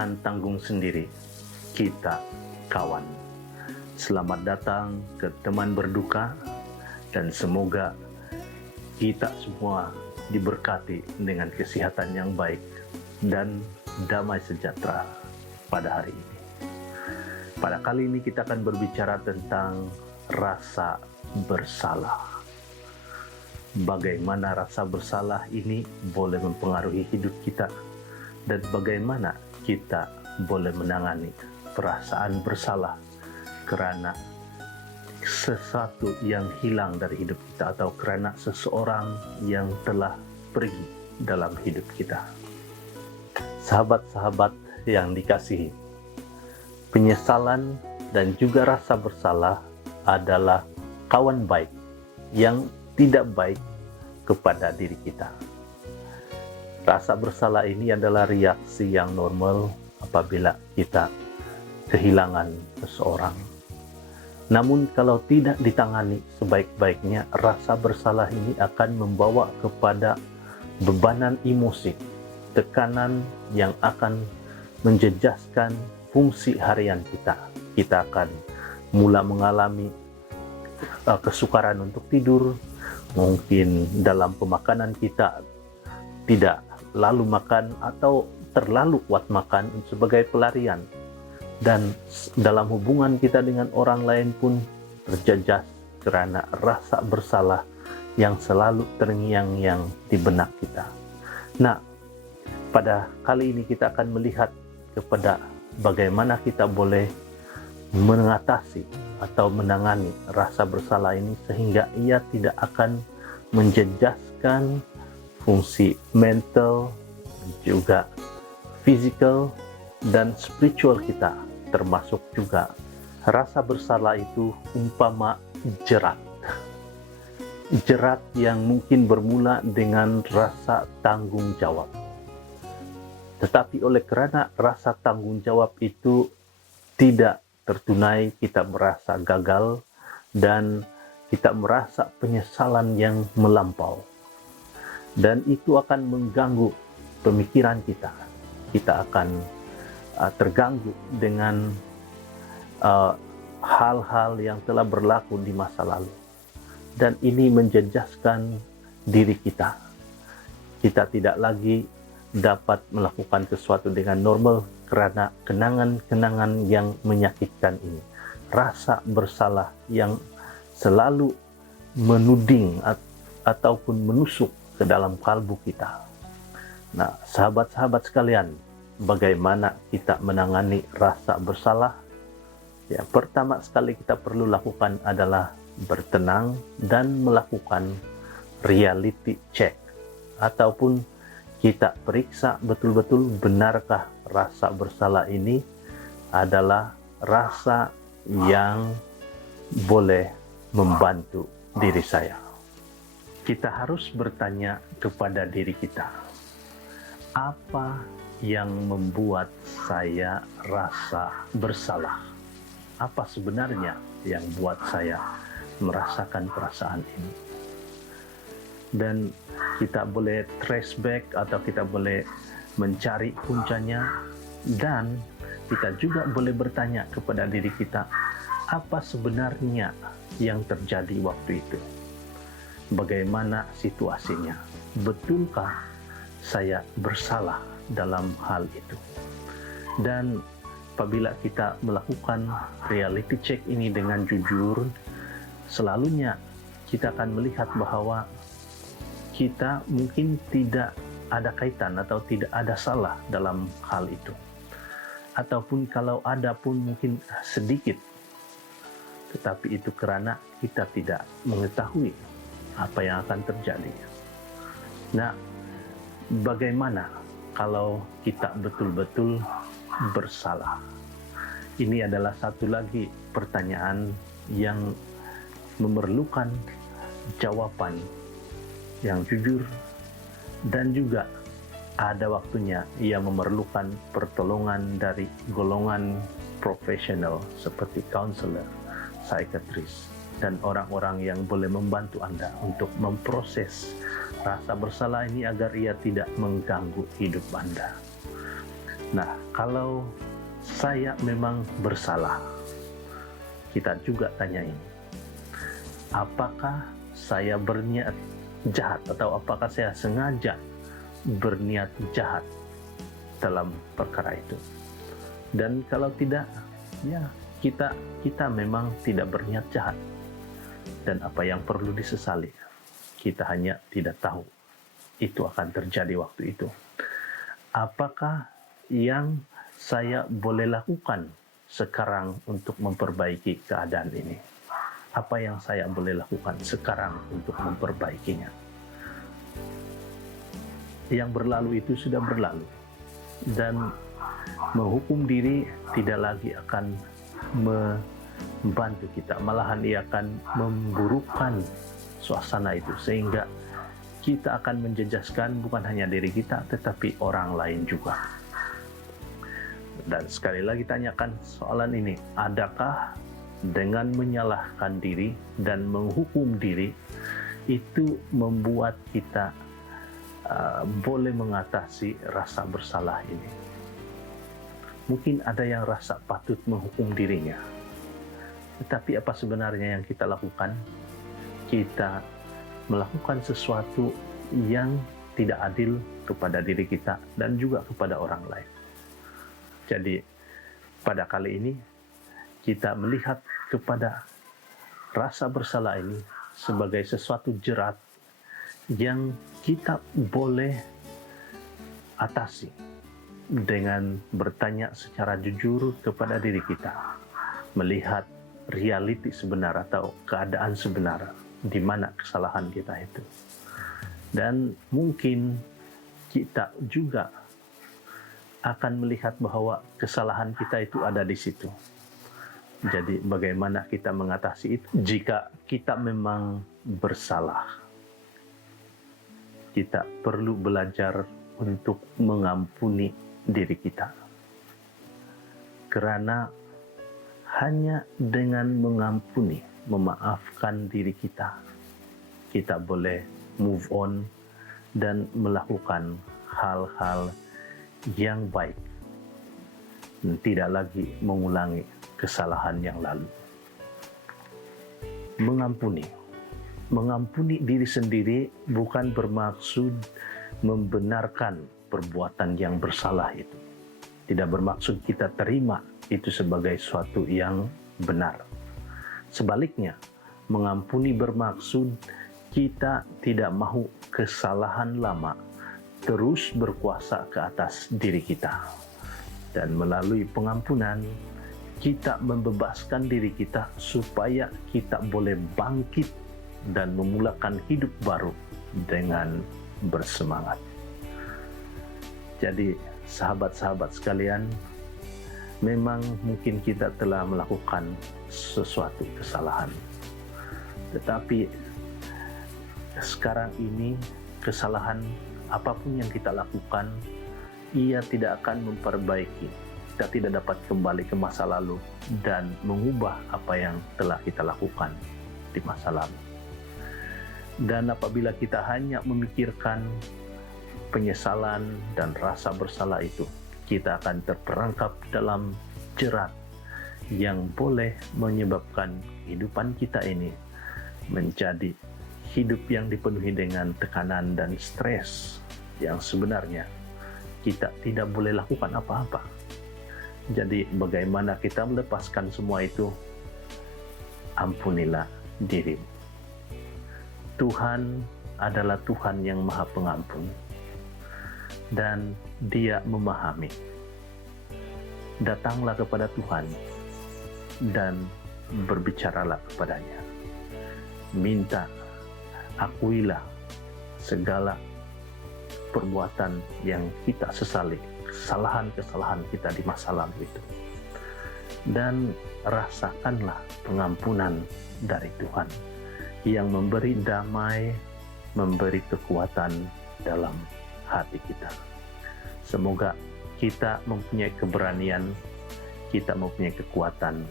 Jangan tanggung sendiri, kita kawan. Selamat datang ke teman berduka, dan semoga kita semua diberkati dengan kesehatan yang baik dan damai sejahtera pada hari ini. Pada kali ini kita akan berbicara tentang rasa bersalah. Bagaimana rasa bersalah ini boleh mempengaruhi hidup kita, dan bagaimana kita boleh menangani perasaan bersalah karena sesuatu yang hilang dari hidup kita atau karena seseorang yang telah pergi dalam hidup kita. Sahabat-sahabat yang dikasihi, penyesalan dan juga rasa bersalah adalah kawan baik yang tidak baik kepada diri kita. Rasa bersalah ini adalah reaksi yang normal apabila kita kehilangan seseorang. Namun kalau tidak ditangani sebaik-baiknya, rasa bersalah ini akan membawa kepada bebanan emosi, tekanan yang akan menjejaskan fungsi harian kita. Kita akan mula mengalami kesukaran untuk tidur, mungkin dalam pemakanan kita tidak lalu makan atau terlalu kuat makan sebagai pelarian, dan dalam hubungan kita dengan orang lain pun terjejas karena rasa bersalah yang selalu terngiang-ngiang di benak kita. Nah, pada kali ini kita akan melihat kepada bagaimana kita boleh mengatasi atau menangani rasa bersalah ini sehingga ia tidak akan menjejaskan fungsi mental, juga physical dan spiritual kita, termasuk juga rasa bersalah itu umpama jerat. Jerat yang mungkin bermula dengan rasa tanggung jawab. Tetapi oleh karena rasa tanggung jawab itu tidak tertunai, kita merasa gagal dan kita merasa penyesalan yang melampau. Dan itu akan mengganggu pemikiran kita. Kita akan terganggu dengan hal-hal yang telah berlaku di masa lalu. Dan ini menjejaskan diri kita. Kita tidak lagi dapat melakukan sesuatu dengan normal karena kenangan-kenangan yang menyakitkan ini. Rasa bersalah yang selalu menuding ataupun menusuk ke dalam kalbu kita. Nah, sahabat-sahabat sekalian, bagaimana kita menangani rasa bersalah? Ya, pertama sekali kita perlu lakukan adalah bertenang dan melakukan reality check, ataupun kita periksa betul-betul benarkah rasa bersalah ini adalah rasa yang boleh membantu diri saya. Kita harus bertanya kepada diri kita, apa yang membuat saya rasa bersalah? Apa sebenarnya yang buat saya merasakan perasaan ini? Dan kita boleh trace back atau kita boleh mencari puncanya, dan kita juga boleh bertanya kepada diri kita, apa sebenarnya yang terjadi waktu itu? Bagaimana situasinya? Betulkah saya bersalah dalam hal itu? Dan apabila kita melakukan reality check ini dengan jujur, selalunya kita akan melihat bahwa kita mungkin tidak ada kaitan atau tidak ada salah dalam hal itu. Ataupun kalau ada pun mungkin sedikit. Tetapi itu karena kita tidak mengetahui apa yang akan terjadi. Nah, bagaimana kalau kita betul-betul bersalah? Ini adalah satu lagi pertanyaan yang memerlukan jawaban yang jujur, dan juga ada waktunya ia memerlukan pertolongan dari golongan profesional seperti counselor, psikiatris, dan orang-orang yang boleh membantu Anda untuk memproses rasa bersalah ini agar ia tidak mengganggu hidup Anda. Nah, kalau saya memang bersalah, kita juga tanyain, apakah saya berniat jahat atau apakah saya sengaja berniat jahat dalam perkara itu. Dan kalau tidak, ya kita memang tidak berniat jahat. Dan apa yang perlu disesali, kita hanya tidak tahu itu akan terjadi waktu itu. Apakah yang saya boleh lakukan sekarang untuk memperbaiki keadaan ini? Apa yang saya boleh lakukan sekarang untuk memperbaikinya? Yang berlalu itu sudah berlalu, dan menghukum diri tidak lagi akan membantu kita, malahan ia akan memburukkan suasana itu, sehingga kita akan menjejaskan bukan hanya diri kita tetapi orang lain juga. Dan sekali lagi tanyakan soalan ini, adakah dengan menyalahkan diri dan menghukum diri itu membuat kita boleh mengatasi rasa bersalah ini? Mungkin ada yang rasa patut menghukum dirinya, tetapi apa sebenarnya yang kita lakukan? Kita melakukan sesuatu yang tidak adil kepada diri kita dan juga kepada orang lain. Jadi pada kali ini kita melihat kepada rasa bersalah ini sebagai sesuatu jerat yang kita boleh atasi dengan bertanya secara jujur kepada diri kita, melihat realiti sebenar atau keadaan sebenar di mana kesalahan kita itu. Dan mungkin kita juga akan melihat bahwa kesalahan kita itu ada di situ. Jadi bagaimana kita mengatasi itu? Jika kita memang bersalah, kita perlu belajar untuk mengampuni diri kita. Karena hanya dengan mengampuni, memaafkan diri kita, kita boleh move on dan melakukan hal-hal yang baik, tidak lagi mengulangi kesalahan yang lalu. Mengampuni diri sendiri bukan bermaksud membenarkan perbuatan yang bersalah itu. Tidak bermaksud kita terima itu sebagai suatu yang benar. Sebaliknya, mengampuni bermaksud kita tidak mahu kesalahan lama terus berkuasa ke atas diri kita. Dan melalui pengampunan, kita membebaskan diri kita supaya kita boleh bangkit dan memulakan hidup baru dengan bersemangat. Jadi, sahabat-sahabat sekalian, memang mungkin kita telah melakukan sesuatu kesalahan. Tetapi sekarang ini kesalahan apapun yang kita lakukan, ia tidak akan memperbaiki. Kita tidak dapat kembali ke masa lalu dan mengubah apa yang telah kita lakukan di masa lalu. Dan apabila kita hanya memikirkan penyesalan dan rasa bersalah itu, kita akan terperangkap dalam jerat yang boleh menyebabkan kehidupan kita ini menjadi hidup yang dipenuhi dengan tekanan dan stres yang sebenarnya kita tidak boleh lakukan apa-apa. Jadi bagaimana kita melepaskan semua itu? Ampunilah dirimu. Tuhan adalah Tuhan yang Maha Pengampun, dan Dia memahami. Datanglah kepada Tuhan dan berbicaralah kepadanya. Minta, akuilah segala perbuatan yang kita sesali, kesalahan-kesalahan kita di masa lalu itu. Dan rasakanlah pengampunan dari Tuhan yang memberi damai, memberi kekuatan dalam hati kita. Semoga kita mempunyai keberanian, kita mempunyai kekuatan,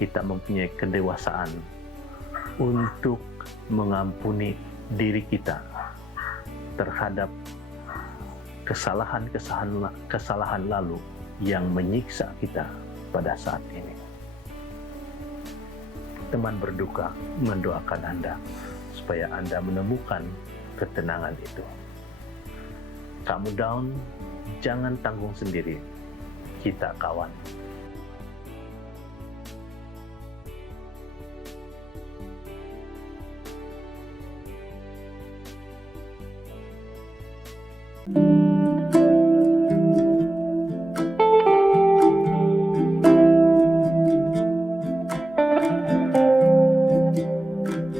kita mempunyai kedewasaan untuk mengampuni diri kita terhadap kesalahan lalu yang menyiksa kita pada saat ini. Teman berduka mendoakan Anda supaya Anda menemukan ketenangan itu. Kamu down, jangan tanggung sendiri. Kita kawan.